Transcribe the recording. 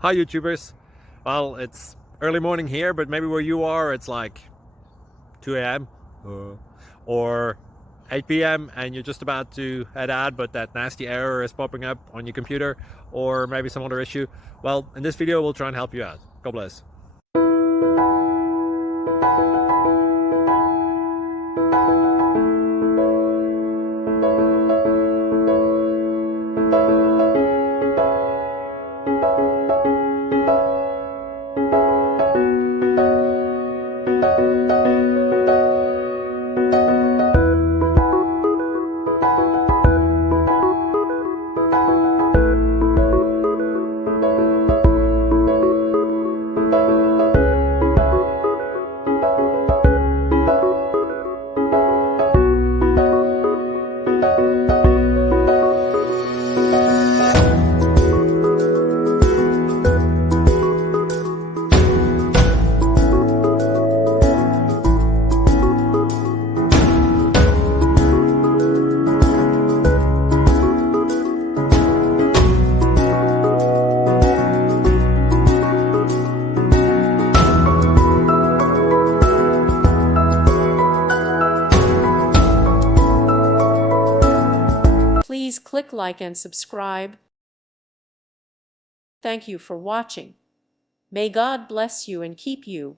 Hi YouTubers. Well, it's early morning here, but maybe where you are it's like 2 a.m. or 8 p.m. and you're just about to head out, but that nasty error is popping up on your computer, or maybe some other issue. Well, in this video we'll try and help you out. God bless. Please click like and subscribe. Thank you for watching. May God bless you and keep you.